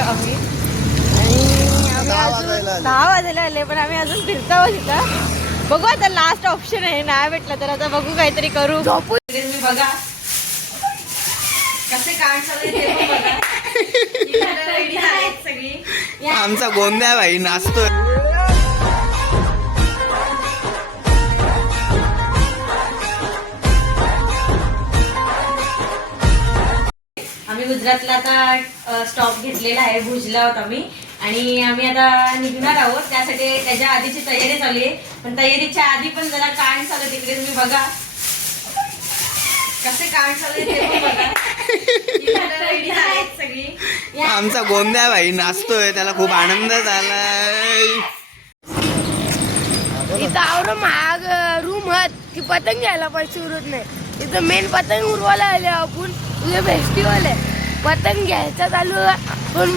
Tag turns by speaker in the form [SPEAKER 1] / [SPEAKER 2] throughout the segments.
[SPEAKER 1] आम्ही. आणि आम्ही
[SPEAKER 2] दहा
[SPEAKER 1] अजून
[SPEAKER 2] वाजायला आले.
[SPEAKER 1] दहा वाजायला आले पण आम्ही अजून फिरता तिथं बघू आता लास्ट ऑप्शन आहे नाही भेटलं तर. आता बघू काहीतरी करू. झोपू. तुम्ही बघा. कसे काम सगळी.
[SPEAKER 2] आमचा गोंद्या भाई नाचतोय.
[SPEAKER 1] आम्ही गुजरातला आता स्टॉप घेतलेला आहे भुजला आहोत आम्ही आणि आम्ही आता निघणार आहोत. त्यासाठी त्याच्या आधीची तयारी चालू आहे. पण तयारीच्या आधी पण जरा काण चालू तिकडे. तुम्ही बघा. कसे काण चालू सगळी.
[SPEAKER 2] आमचा गोंद्या भाई. नाचतोय. त्याला खूप आनंद झालाय.
[SPEAKER 3] इथं आवडं महाग रूम की पतंग घ्यायला पैसे उरत नाही. इथं मेन पतंग उरवायला आले आपण. तुझे फेस्टिवल आहे. पतंग घ्यायचा चालू पण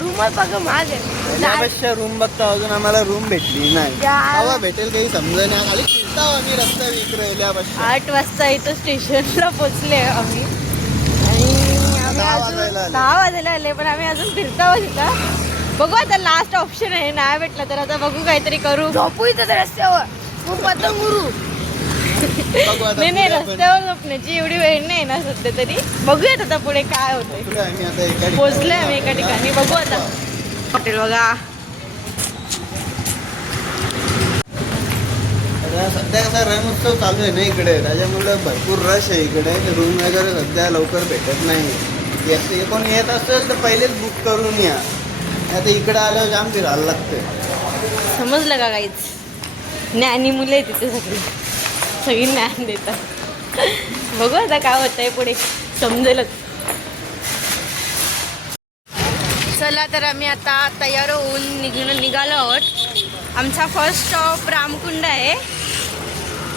[SPEAKER 3] रूमच बघा आहे
[SPEAKER 2] त्यापेक्षा रूम बघतो अजून आम्हाला रूम भेटली नाही. भेटेल काही समजा नाही. खाली फिरता आम्ही रस्ता विक्रेल्यापासून
[SPEAKER 1] आठ वाजता इथं स्टेशनला पोहोचले आम्ही.
[SPEAKER 2] दहा वाजायला आले.
[SPEAKER 1] पण आम्ही अजून फिरता तिथं. बघू आता लास्ट ऑप्शन आहे. नाही भेटलं तर आता बघू काहीतरी करू.
[SPEAKER 3] झोपू इथं त्या रस्त्यावर मग पतंग उरू
[SPEAKER 1] नाही नाही. रस्त्यावर झोपण्याची एवढी वेळ नाही ना सध्या तरी. बघूयात आता पुढे काय होतंय.
[SPEAKER 2] पुढे आम्ही आता एका ठिकाणी-
[SPEAKER 1] बघू आता. हॉटेल बघा.
[SPEAKER 2] सध्या कसा रण उत्सव चालू आहे ना इकडे. त्याच्यामुळे भरपूर रश आहे इकडे. रूम वगैरे सध्या लवकर भेटत नाही. कोण येत असेल तर पहिलेच बुक करून या. आता इकडे आल्यावर जाम फिरायला लागते.
[SPEAKER 1] समजलं का काहीच ज्ञानी मुलं तिथे सगळी. सगळी ज्ञान देतात. बघू आता काय होतंय पुढे. समजेलच. चला तर आम्ही आता तयार होऊन निघून निघालो आहोत. आमचा फर्स्ट स्टॉप रामकुंड आहे.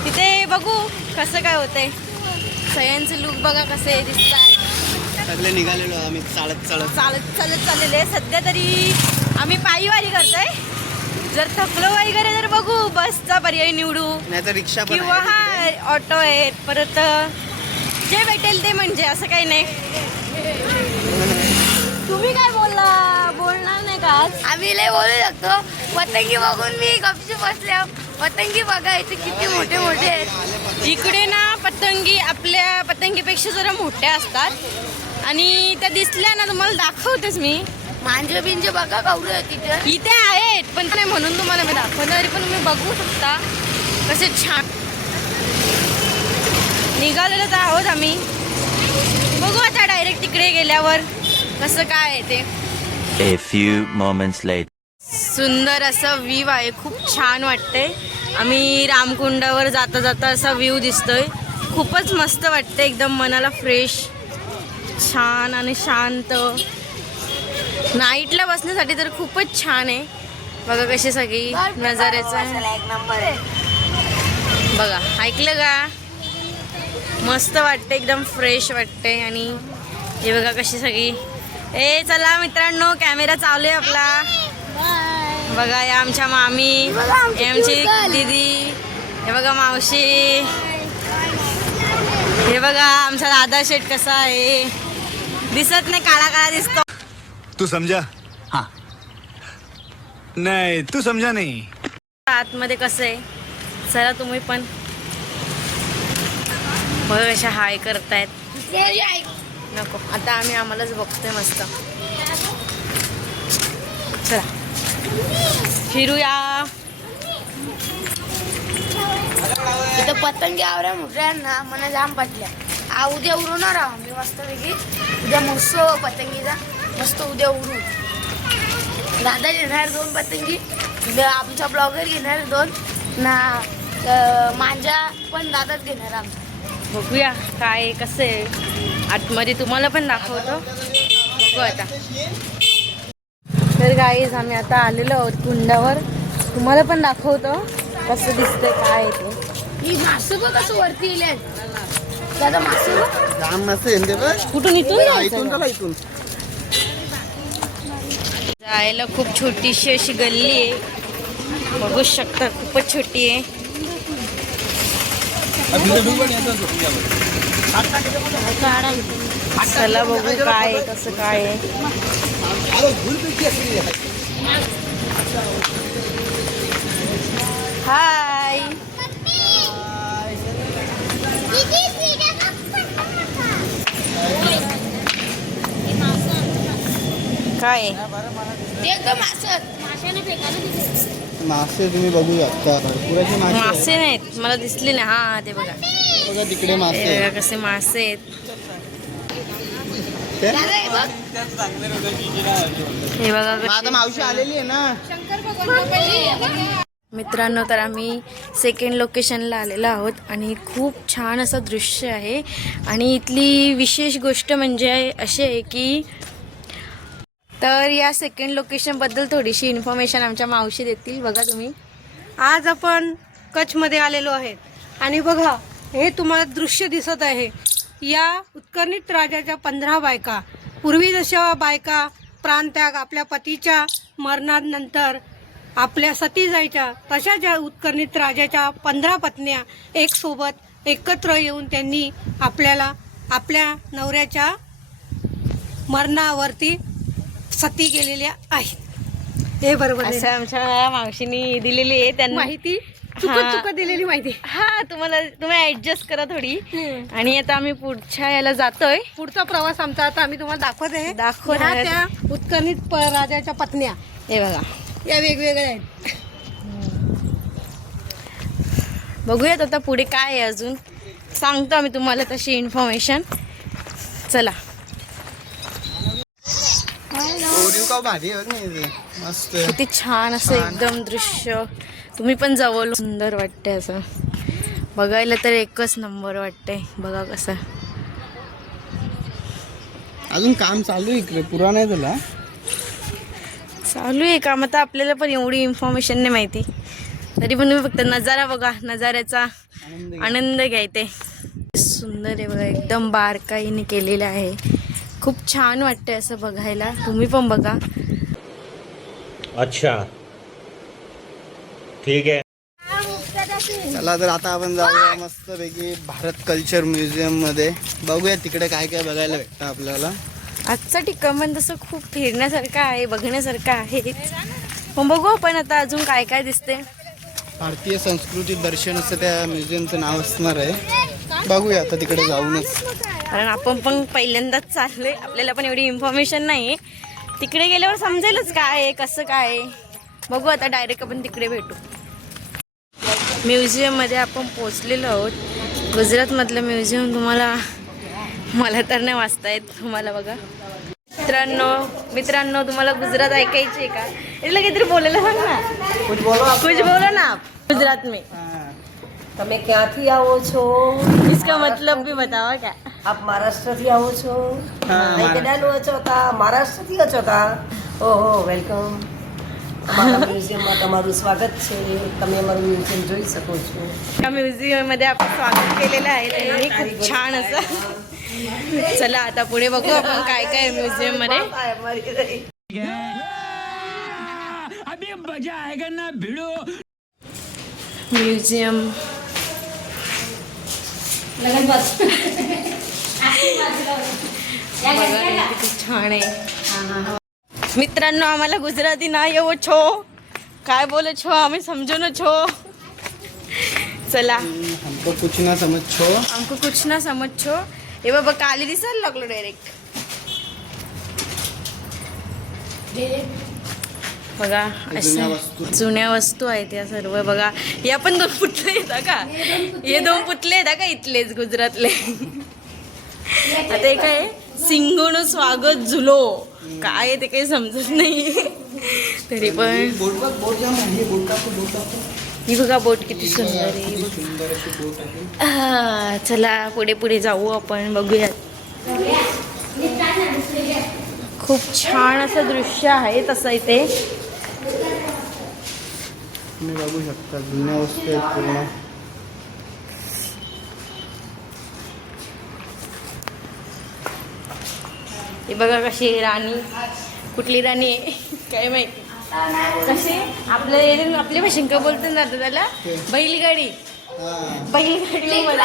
[SPEAKER 1] तिथे बघू कसं काय होतंय. सगळ्यांचे लुक बघा कसे दिसत आहे
[SPEAKER 2] सगळे निघालेलो आम्ही. चालत चालत.
[SPEAKER 1] चालत चालत चाललेले आहे. सध्या तरी आम्ही पायीवारी करतोय. जर थकलो वगैरे तर बघू बसचा पर्याय निवडू.
[SPEAKER 2] नाही तर रिक्षा पण
[SPEAKER 1] किंवा
[SPEAKER 2] आहे
[SPEAKER 1] हा ऑटो आहेत परत जे भेटेल ते म्हणजे असं काही नाही. तुम्ही काय बोलला? बोलणार नाही का आज?
[SPEAKER 3] आम्ही लय बोलू शकतो. पतंगी बघून मी गपची बसल्या पतंगी बघा इथे किती मोठे मोठे आहेत.
[SPEAKER 1] इकडे ना पतंगी आपल्या पतंगीपेक्षा जरा मोठ्या असतात. आणि त्या दिसल्या ना तुम्हाला दाखवतेच मी.
[SPEAKER 3] मांजे बिंजे बघा कवडे आहेत तिथे.
[SPEAKER 1] इथे आहेत पण नाही म्हणून तुम्हाला मी दाखवणार तरी पण तुम्ही बघू शकता कसे छान. निघालेलोच आहोत आम्ही. बघू आता डायरेक्ट तिकडे गेल्यावर कसं काय आहे ते.
[SPEAKER 4] A few moments later.
[SPEAKER 1] सुंदर असा व्ह्यू आहे खूप छान वाटते आम्ही रामकुंडावर जाता जाता असा व्ह्यू दिसतोय. खूपच मस्त वाटते एकदम मनाला फ्रेश छान आणि शांत. नाईटला बसण्यासाठी तर खूपच छान आहे. बघा कशी सगळी नजाऱ्याचं. बघा ऐकलं का? मस्त वाटते एकदम फ्रेश वाटते आणि हे बघा कशी सगळी. ए चला मित्रांनो कॅमेरा चालू आहे आपला. बघा या आमच्या मामी
[SPEAKER 3] आमची
[SPEAKER 1] हे आमची दीदी हे बघा मावशी. हे बघा आमचा दादा शेट कसा आहे. दिसत नाही काळा काळा दिसतो.
[SPEAKER 5] तू समझा. हाँ. नहीं तू समझा नहीं.
[SPEAKER 1] आतमध्ये कसं आहे? चला तुम्ही पण. बघा कशा हाय करतायत. नको आता आम्ही आम्हालाच बघतोय मस्त. चला. फिरूया.
[SPEAKER 3] इथं पतंगी आवऱ्या मोठ्या ना मला जाम पटल्या. आ उद्या उरवणार आहो मी मस्त पैकी. उद्या मस्त पतंगीचा. मस्त उद्या उरू दादा घेणार दोन पतंगी आमचा ब्लॉगर घेणार दोन. ना मांजा पण दादाच घेणार आमचा.
[SPEAKER 1] बघूया काय कसं आहे. आतमध्ये तुम्हाला पण दाखवतो. बघू आता. तर गाईज आम्ही आता आलेलो आहोत कुंडावर. तुम्हाला पण दाखवतो कसं दिसतंय काय आहे ते.
[SPEAKER 3] ही मासं बघ कसं वरती येईल. दादा मासं बघ.
[SPEAKER 1] कुठून इथून
[SPEAKER 2] इथून.
[SPEAKER 1] जायला खूप छोटीशी अशी गल्ली आहे. बघू शकता खूपच छोटी आहे. चला बघू काय आहे, कसं काय आहे. हाय काय?
[SPEAKER 2] मासे तुम्ही बघू शकता. भरपुराचे मासे आहेत.
[SPEAKER 1] मासे नाहीत. मला दिसले नाही. हा ते बघा.
[SPEAKER 2] बघा तिकडे मासे
[SPEAKER 1] हे
[SPEAKER 2] आहेत.
[SPEAKER 1] बघा कसे मासे आहेत.
[SPEAKER 3] हे बघ.
[SPEAKER 1] हे बघा
[SPEAKER 2] मग आता मावशी आलेली आहे ना?
[SPEAKER 1] मित्रांनो तर आम्ही सेकंड लोकेशनला आलेलो आहोत आणि खूप छान असं दृश्य आहे. आणि इथली विशेष गोष्ट म्हणजे अशी आहे की तर या सेकंड लोकेशनबद्दल थोडीशी इन्फॉर्मेशन आमच्या मावशी देतील. बघा तुम्ही.
[SPEAKER 6] आज आपण कच्छमध्ये आलेलो आहेत आणि बघा हे तुम्हाला दृश्य दिसत आहे. या उत्कर्णित राजाच्या पंधरा बायका. पूर्वी जशा बायका प्राणत्याग आपल्या पतीच्या मरणानंतर आपल्या सती जायच्या तशा ज्या उत्कर्णित राजाच्या पंधरा पत्न्या एक सोबत एकत्र येऊन त्यांनी आपल्याला आपल्या नवऱ्याच्या मरणावरती सती गेलेल्या आहेत. हे बरोबर आहे.
[SPEAKER 1] असं आमच्या मावशीनी दिलेली आहे. त्यांना
[SPEAKER 6] माहिती? चुकत
[SPEAKER 1] हा.
[SPEAKER 6] चुकत दिलेली माहिती.
[SPEAKER 1] हा तुम्हाला तुम्ही ऍडजस्ट करा थोडी. आणि आता आम्ही पुढच्या याला जातोय.
[SPEAKER 6] पुढचा प्रवास आमचा आता आम्ही तुम्हाला दाखवत आहे. ह्या
[SPEAKER 1] आहे.
[SPEAKER 6] त्या उत्कर्णित प- राजाच्या पत्न्या.
[SPEAKER 1] हे बघा.
[SPEAKER 6] या वेगवेगळ्या आहेत.
[SPEAKER 1] बघूयात आता पुढे काय आहे अजून. सांगतो आम्ही तुम्हाला तशी इन्फॉर्मेशन चला.
[SPEAKER 2] का भारी आहे बघ ना इथे. मस्त
[SPEAKER 1] किती छान असं एकदम दृश्य. तुम्ही पण जवळ सुंदर वाटते असं. बघायला तर एकच नंबर वाटते बघा कसं.
[SPEAKER 2] अजून काम चालू आहे इकडे. पुरा नाही झाला
[SPEAKER 1] चालू आहे काम. आता आपल्याला पण एवढी इन्फॉर्मेशन नाही माहिती. तरी पण तुम्ही फक्त नजारा बघा. नजाऱ्याचा आनंद घ्यायते सुंदर आहे बघा. एकदम बारकाईने केलेलं आहे. खूप छान वाटतंय असं बघायला. तुम्ही पण बघा.
[SPEAKER 7] अच्छा. ठीक है
[SPEAKER 2] चला तर आता आपण जाऊया मस्त पैकी भारत कल्चर म्युझियममध्ये. बघूया तिकडे काय काय बघायला भेटतं आपल्याला.
[SPEAKER 1] आजचं ठिकाण तसं खूप फिरण्यासारखं आहे बघण्यासारखं आहे. पण बघू आपण आता अजून काय काय दिसते
[SPEAKER 2] भारतीय संस्कृती दर्शन असं त्या म्युझियमचं नाव असणार आहे. बघूया आता तिकडे जाऊनच.
[SPEAKER 1] कारण आपण पण पहिल्यांदाच चाललोय. आपल्याला पण एवढी इन्फॉर्मेशन नाही तिकडे गेल्यावर समजेलच काय कसं काय बघू आता डायरेक्ट आपण तिकडे भेटू. म्युझियममध्ये आपण पोचलेलो आहोत. गुजरातमधलं म्युझियम तुम्हाला मला तर नाही वाचता येत तुम्हाला बघा. मित्रांनो मित्रांनो तुम्हाला गुजरात ऐकायची आहे का? इथलं काहीतरी बोलायला सांग ना.
[SPEAKER 2] कुछ बोलो
[SPEAKER 1] ना गुजरात मी.
[SPEAKER 8] તમે ક્યાંથી આવો છો
[SPEAKER 1] इसका मतलब भी बताओ क्या
[SPEAKER 8] આપ મહારાષ્ટ્રથી આવો છો
[SPEAKER 2] હા,
[SPEAKER 8] અહીં કેડાનું અચો તા મહારાષ્ટ્રથી અચો તા ઓહો વેલકમ અમારા મ્યુઝિયમમાં તમારું સ્વાગત છે તમે અમારું મ્યુઝિયમ જોઈ શકો છો
[SPEAKER 1] या म्युझियम मध्ये आपण स्वागत केलेलं आहे त्यांनी खूप छान असं चला आता पुढे बघू आपण काय काय म्युझियम मध्ये म्युझियम. किती छान आहे. मित्रांनो आम्हाला गुजराती नाही येवो छो. काय बोले छो? आम्ही समजू न छो. चला.
[SPEAKER 2] हमको कुछ ना समझ छो.
[SPEAKER 1] आमको कुछ ना समज छो. हे बाबा काली दिसायला लागलो डायरेक्ट बघा
[SPEAKER 2] जुन्या
[SPEAKER 1] अशा
[SPEAKER 2] वस्तू.
[SPEAKER 1] जुन्या वस्तू आहेत या सर्व. बघा या पण दोन पुतले आहेत का? हे दोन पुतले आहेत. का इथलेच गुजरातले? आता हे काय? सिंगोन स्वागत झुलो. काय ते काही समजत नाही. तरी पण.
[SPEAKER 2] बोट बघ बोट जाम आहे. बोट टाकू बोट टाकू.
[SPEAKER 1] ही बघा बोट किती सुंदर आहे
[SPEAKER 2] किती सुंदर अशी बोट आहे.
[SPEAKER 1] आह, चला पुढे पुढे जाऊ आपण बघूयात. खूप छान असं दृश्य आहे तसं इथे.
[SPEAKER 2] तुम्ही बघू शकता जुन्या वस्तू आहेत पूर्ण.
[SPEAKER 1] हे बघा कशी राणी. कुठली राणी आहे? काय माहिती? कशी? आपल्या एरियात- आपल्या भाषेत काय बोलतात ना आता त्याला? बैलगाडी.
[SPEAKER 2] हा.
[SPEAKER 1] बैलगाडी मला-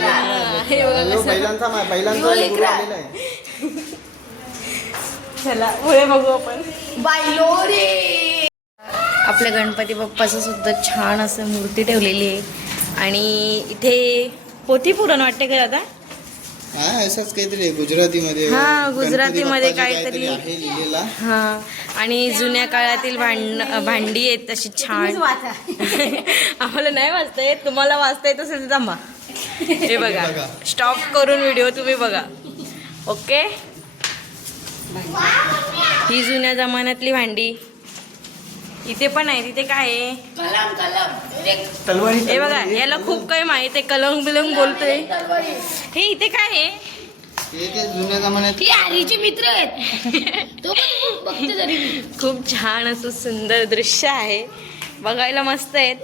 [SPEAKER 1] हा, हे बघा कसं. चला पुढे बघू आपण.
[SPEAKER 3] बायलो रे.
[SPEAKER 1] आपल्या गणपती बाप्पाचं सुद्धा छान असं मूर्ती ठेवलेली आहे. आणि इथे पोथी पुरण वाटते का दादा?
[SPEAKER 2] हा असंच काहीतरी गुजरातीमध्ये.
[SPEAKER 1] हा, गुजरातीमध्ये काहीतरी. हा आणि जुन्या काळातील भांड भांडी आहेत तशी छान. आम्हाला नाही वाचता येत तुम्हाला वाचता येत असेल तर थांबा. हे बघा
[SPEAKER 2] बघा.
[SPEAKER 1] स्टॉप करून व्हिडिओ तुम्ही बघा. ओके ही जुन्या जमान्यातली भांडी. इथे पण आहे तिथे काय आहे?
[SPEAKER 3] कलम कलम. एक
[SPEAKER 2] तलवारी
[SPEAKER 1] हे बघा याला खूप काही माहीत आहे कलंग बिलंग बोलतोय.
[SPEAKER 3] तलवारी.
[SPEAKER 1] हे इथे काय आहे?
[SPEAKER 2] ते जुन्या जमान्यात
[SPEAKER 3] आरीचे मित्र आहेत. तो पण बघते तरी. मी.
[SPEAKER 1] खूप छान असं सुंदर दृश्य आहे. बघायला मस्त आहेत.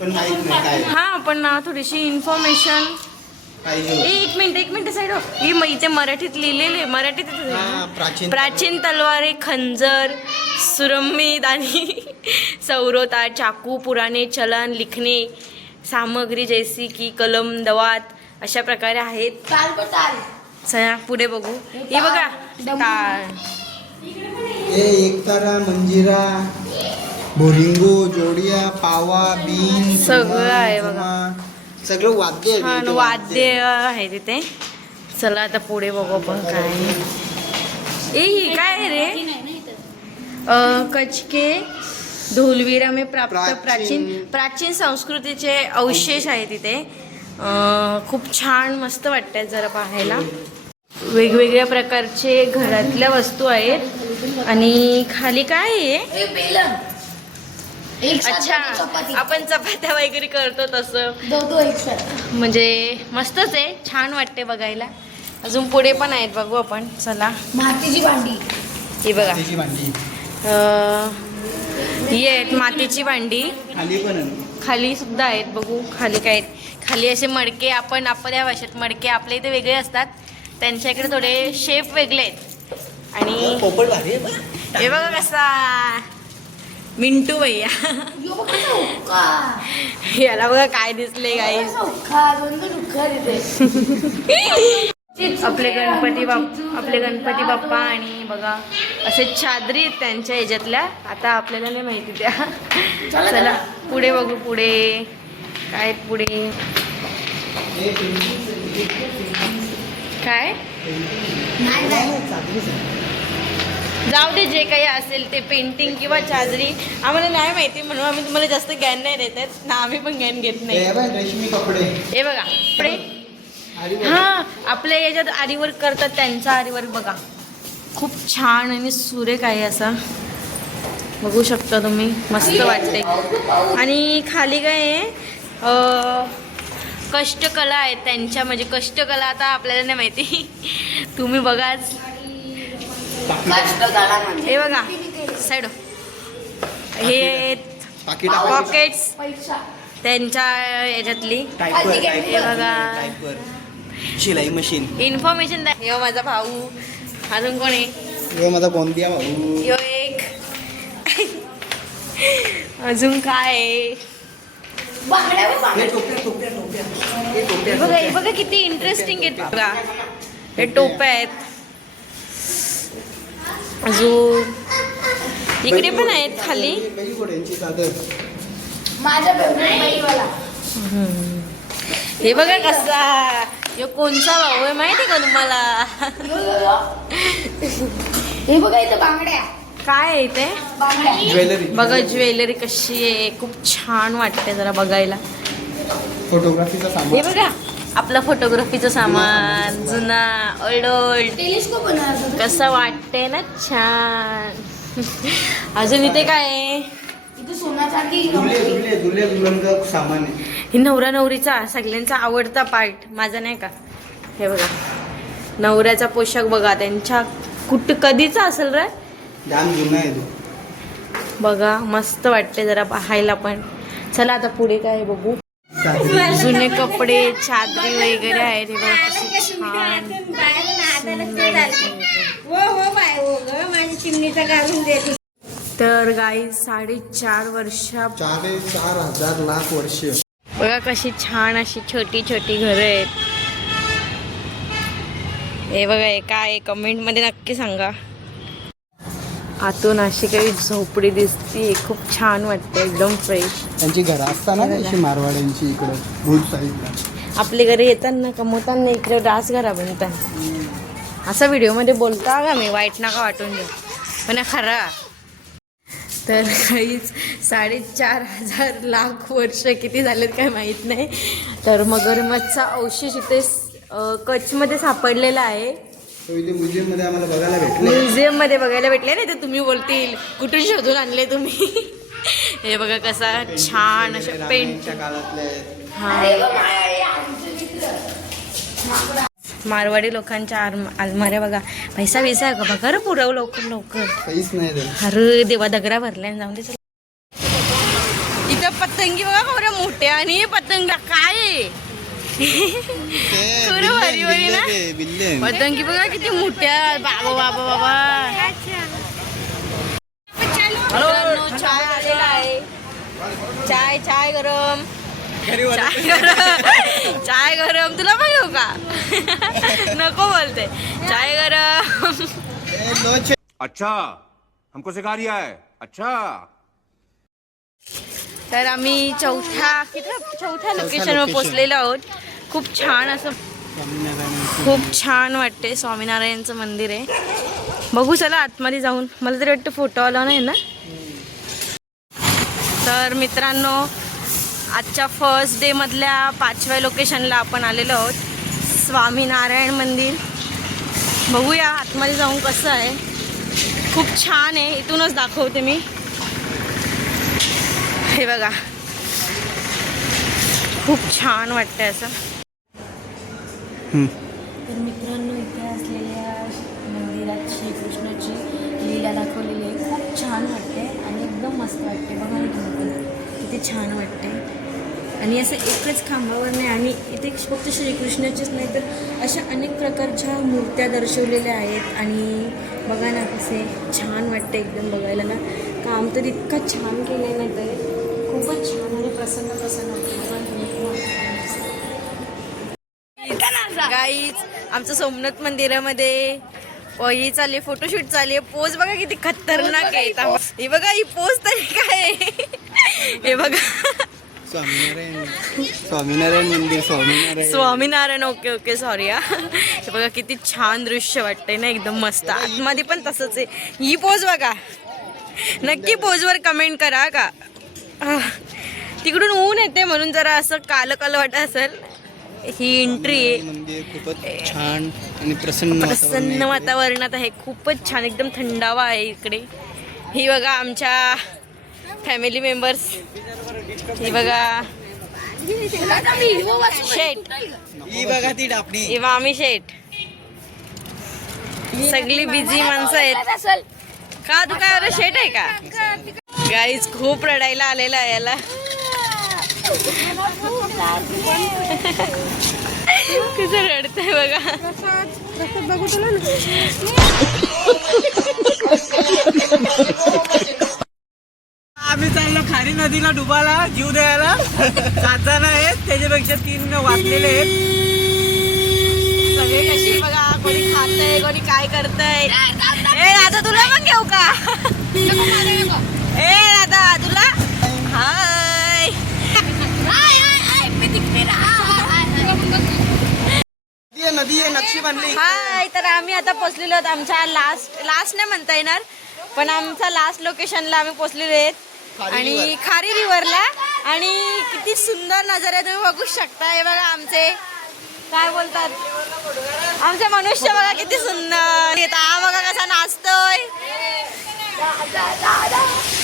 [SPEAKER 2] पण माहीत नाही काय
[SPEAKER 1] हा पण ना थोडीशी इन्फॉर्मेशन एक मिनिट एक मिनिट साईड. ही म- इथे मराठीत लिहिलेले मराठीत
[SPEAKER 2] हा, प्राचीन
[SPEAKER 1] प्राचीन तलवारे खंजर सुरम्मीद आणि सौरोता चाकू पुराणे चलन लिखणे सामग्री जैसी की कलम दवात अशा प्रकारे आहेत. चला पुढे बघू. हे बघा
[SPEAKER 2] एकतारा मंजिरा बोरिंगो जोडिया पावा बीन
[SPEAKER 1] सगळं आहे बघा.
[SPEAKER 2] सगळं वाद्य
[SPEAKER 1] छान वाद्य आहे तिथे. चला आता पुढे बघू आपण काय ए ही काय आहे रे? अ, कचके ढोलविरा में प्राप्त
[SPEAKER 2] प्राचीन-
[SPEAKER 1] प्राचीन संस्कृतीचे अवशेष आहे तिथे. अ, खूप छान मस्त वाटतात जरा पाहायला. वेगवेगळ्या प्रकारचे घरातल्या वस्तू आहेत. आणि खाली काय आहे? अच्छा आपण चपात्या वगैरे करतो तसं.
[SPEAKER 3] दो दो एक साथ.
[SPEAKER 1] म्हणजे मस्तच आहे छान वाटते बघायला. अजून पुढे पण आहेत बघू आपण. चला.
[SPEAKER 3] मातीची भांडी.
[SPEAKER 1] ही बघा. ही आहेत मातीची भांडी.
[SPEAKER 2] खाली पण आहे.
[SPEAKER 1] खाली सुद्धा आहेत बघू. खाली काय आहेत? खाली असे मडके आपण आपल्या भाषेत मडके आपल्या इथे वेगळे असतात. त्यांच्या इकडे थोडे शेप वेगळे आहेत. आणि. हे बघा कसा. मिंटू भैया. याला बघा काय दिसले गाई आपले गणपती बाप आपले गणपती बाप्पा आणि बघा असे चादरी आहेत त्यांच्या ह्याच्यातल्या. आता आपल्याला नाही माहिती त्या. चला पुढे बघू पुढे. काय पुढे? काय? जाऊ दे जे काही असेल ते पेंटिंग किंवा चादरी. आम्हाला नाही माहिती म्हणून आम्ही तुम्हाला जास्त ज्ञान नाही देत आहेत. ना आम्ही पण ज्ञान घेत नाही.
[SPEAKER 2] हे बघ, रेशमी कपडे.
[SPEAKER 1] हे बघा
[SPEAKER 2] बघ,
[SPEAKER 1] हा आपल्या याच्यात आरीवर्क करतात त्यांचा आरीवर्क बघा. खूप छान आणि सुरेख आहे असा. बघू शकता तुम्ही मस्त वाटते आणि खाली काय आहे? कष्टकला आहेत त्यांच्या म्हणजे कष्टकला आता आपल्याला नाही माहिती. तुम्ही बघाच. हे बघा साईड हे
[SPEAKER 2] पाकिट
[SPEAKER 1] पॉकेट्स त्यांच्या याच्यातली.
[SPEAKER 3] हे
[SPEAKER 1] हे बघा.
[SPEAKER 2] शिलाई मशीन
[SPEAKER 1] इन्फॉर्मेशन द्या. हे माझा भाऊ. अजून कोण आहे?
[SPEAKER 2] हे माझा कोणत्या भाऊ.
[SPEAKER 1] यो एक. अजून काय
[SPEAKER 3] बघ,
[SPEAKER 2] हे हे
[SPEAKER 1] हे हे बघा किती इंटरेस्टिंग आहेत बघा. हे टोप्या आहेत. अजून इकडे पण आहेत खाली. हे बघा कसा हे कोणचा भाऊ आहे माहिती का तुम्हाला.
[SPEAKER 3] हे बघा इथं बांगड्या.
[SPEAKER 1] काय आहे ते
[SPEAKER 2] ज्वेलरी.
[SPEAKER 1] बघा ज्वेलरी कशी आहे. खूप छान वाटते जरा बघायला.
[SPEAKER 2] फोटोग्राफीचा
[SPEAKER 1] हे बघा. आपलं फोटोग्राफीचं सामान जुना ओल्ड ओल्ड कसं वाटते ना? छान. अजून इथे काय
[SPEAKER 2] सामान
[SPEAKER 1] ही नवरा नवरीचा सगळ्यांचा आवडता पार्ट माझा नाही का? हे बघा. नवऱ्याचा पोशाख बघा. त्यांच्या कुठ कधीचा असेल रे? बघा मस्त वाटते जरा पाहायला पण. चला आता पुढे काय आहे बघू. जुने कपडे चादरी वगैरे आहेत हे बघा कशी छान तर गाई साडेचार वर्षा
[SPEAKER 2] चार चार हजार लाख वर्ष.
[SPEAKER 1] बघा कशी छान अशी छोटी छोटी घरं आहेत. हे बघा हे काय कमेंटमध्ये नक्की सांगा. आतून अशी काही झोपडी दिसती. खूप छान वाटते एकदम फ्रेश
[SPEAKER 2] त्यांची घरं असताना ना अशी मारवाड्यांची इकडं साईडला?
[SPEAKER 1] आपले घरी येताना कमवताना इकडे डास घरा बनतात असा व्हिडिओमध्ये बोलता का मी वाईट नका वाटून घेऊ पण खरा. तर काहीच साडेचार हजार लाख वर्ष किती झालेत काय माहीत नाही. तर मगरमच्छचा अवशेष इथे कच्छमध्ये सापडलेला आहे.
[SPEAKER 2] म्युझियममध्ये आम्हाला बघायला भेटले.
[SPEAKER 1] म्युझियममध्ये बघायला भेटले नाही तर तुम्ही बोलतील. कुठून शोधून आणले तुम्ही? हे बघा कसा छान असं पेंट
[SPEAKER 2] रामायणच्या काळातले.
[SPEAKER 1] हा. मारवाडी लोकांच्या आरम अलमाऱ्या बघा. पैसा बिसा आहे का? बघा रे पुरव लवकर लवकर.
[SPEAKER 2] काहीच नाही ते
[SPEAKER 1] अरे देवा दगरा भरल्या. जाऊन दे इथं पतंगी बघा बरं मोठ्या आणि पतंग काय आहे? खरं भारी भारी ना? पतंगी बघा किती मोठ्या बाबा बाबा बाबा. चाय आलेला आहे. चाय चाय गरम. चाय गरम. चाय गरम. तुला पण घेऊ का? नको बोलते. चाय गरम.
[SPEAKER 5] अच्छा हमको सिखा रिया है। अच्छा।
[SPEAKER 1] तर आम्ही चौथ्या किती चौथ्या लोकेशनवर पोचलेलो आहोत. खूप छान असं खूप छान वाटते स्वामीनारायणचं मंदिर आहे. बघू चला आतमध्ये जाऊन. मला तरी वाटतं फोटो आला नाही ना? तर मित्रांनो आजच्या फर्स्ट डे मधल्या पाचव्या लोकेशनला आपण आलेलो आहोत. स्वामीनारायण मंदिर. बघूया आतमध्ये जाऊन कसं आहे. खूप छान आहे. इथूनच दाखवते मी. हे बघा. खूप छान वाटतंय असं. तर मित्रांनो इथे असलेल्या मंदिरात श्रीकृष्णाची लीला दाखवलेली आहे. खूप छान वाटते आणि एकदम मस्त वाटते. बघा ना तुम्ही किती छान वाटते. आणि असं एकच खांबावर नाही आणि इथे फक्त श्रीकृष्णाचीच नाही तर अशा अनेक प्रकारच्या मूर्त्या दर्शवलेल्या आहेत. आणि बघा ना कसे छान वाटते एकदम बघायला ना. काम तर इतकं छान केलं आहे ना ते खूपच छान आणि प्रसन्न प्रसन्न वाटतं गाईज आमचं सोमनाथ मंदिरामध्ये ही चालली फोटोशूट चालली. पोज बघा किती खतरनाक आहे. ही बघा ही पोज तरी काय? आहे? हे बघा.
[SPEAKER 2] स्वामीनारायण स्वामीनारायण मंदिर Swaminarayan.
[SPEAKER 1] Swaminarayan okay okay sorry हा. हे बघा किती छान दृश्य वाटतंय ना एकदम मस्त. आतमध्ये पण तसंच आहे. ही पोज बघा. नक्की पोजवर कमेंट करा का? तिकडून ऊन येते म्हणून जरा असं कालं कालं वाटत असेल. ही एंट्री
[SPEAKER 2] खूपच छान आणि प्रसन्न
[SPEAKER 1] प्रसन्न. वातावरणात आहे. खूपच छान एकदम थंडावा आहे इकडे. ही बघा आमच्या फॅमिली मेंबर्स ही बघा. शेट
[SPEAKER 2] ही बघा ती डापणी
[SPEAKER 1] ही मामी शेट सगळी बिझी माणसं आहेत. का तू काय शेट आहे का? गाईज खूप रडायला आलेला आहे याला. कसं रडतंय बघा.
[SPEAKER 7] आम्ही चाललो खारी नदीला डुबाला जीव द्यायला. जाताना आहेत त्याच्यापेक्षा तीन वाचलेले आहेत.
[SPEAKER 1] सगळे कशी बघा कोणी खातंय कोणी काय करतंय. ए दादा तुला पण घेऊ का? ए दादा तुला? हाय.
[SPEAKER 2] नदी आहे नदी आहे नक्षी बांधली
[SPEAKER 1] हाय तर आम्ही आता पोचलेलो आहोत आमच्या लास्ट लास्ट नाही म्हणता येणार पण आमचा लास्ट लोकेशनला आम्ही पोचलेलो आहेत. आणि खारी रिव्हरला आणि किती सुंदर नजारा तुम्ही बघू शकता. हे बघा आमचे काय बोलतात? आमचे मनुष्य बघा किती सुंदर. येत हा बघा कसा नाचतोय.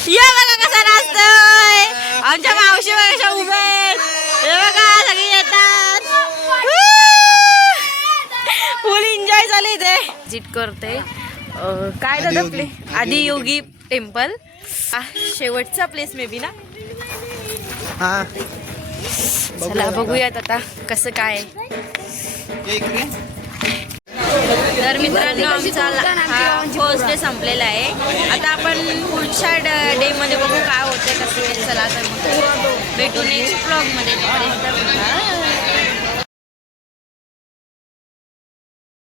[SPEAKER 1] या बघा कसा नाचतोय. विजिट करते. काय दादा. प्ले आदियोगी. टेम्पल. शेवटचा प्लेस मे बी ना?
[SPEAKER 2] हा.
[SPEAKER 1] चला बघूयात आता कसं काय. तर मित्रांनो आमचा हा फर्स्ट डे संपलेला आहे. आता आपण पुढच्या डे मध्ये बघू काय होतंय कसं चला तर भेटू नेक्स्ट ब्लॉगमध्ये. तोपर्यंत bye.